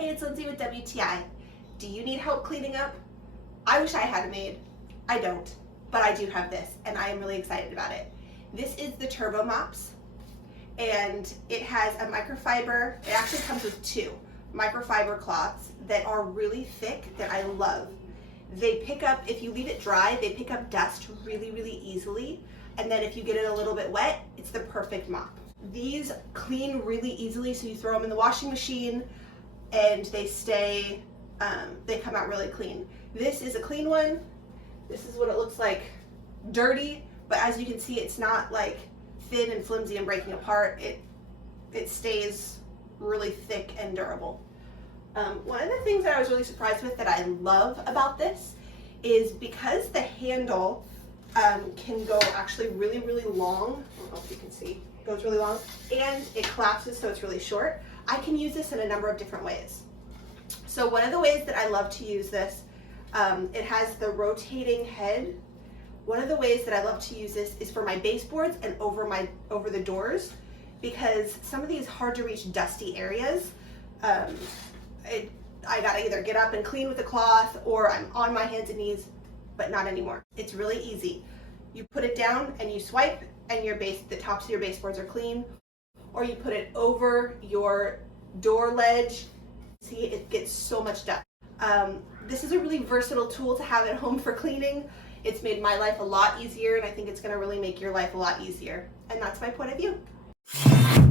Hey, it's Lindsay with WTI. Do you need help cleaning up? I wish I had a maid. I don't, but I do have this, and I am really excited about it. This is the Turbo Mops, and it has a microfiber. It actually comes with two microfiber cloths that are really thick that I love. They pick up, if you leave it dry, they pick up dust really, really easily. And then if you get it a little bit wet, it's the perfect mop. These clean really easily, so you throw them in the washing machine and they stay, they come out really clean. This is a clean one. This is what it looks like dirty, but as you can see, it's not like thin and flimsy and breaking apart. It stays really thick and durable. One of the things that I was really surprised with that I love about this is because the handle can go actually really, really long. I don't know if you can see. It goes really long and it collapses so it's really short. I can use this in a number of different ways. So one of the ways that I love to use this, it has the rotating head. One of the ways that I love to use this is for my baseboards and over the doors, because some of these hard to reach dusty areas, I gotta either get up and clean with a cloth or I'm on my hands and knees, but not anymore. It's really easy. You put it down and you swipe and the tops of your baseboards are clean, or you put it over your door ledge. See, it gets so much dust. This is a really versatile tool to have at home for cleaning. It's made my life a lot easier, and I think it's gonna really make your life a lot easier. And that's my point of view.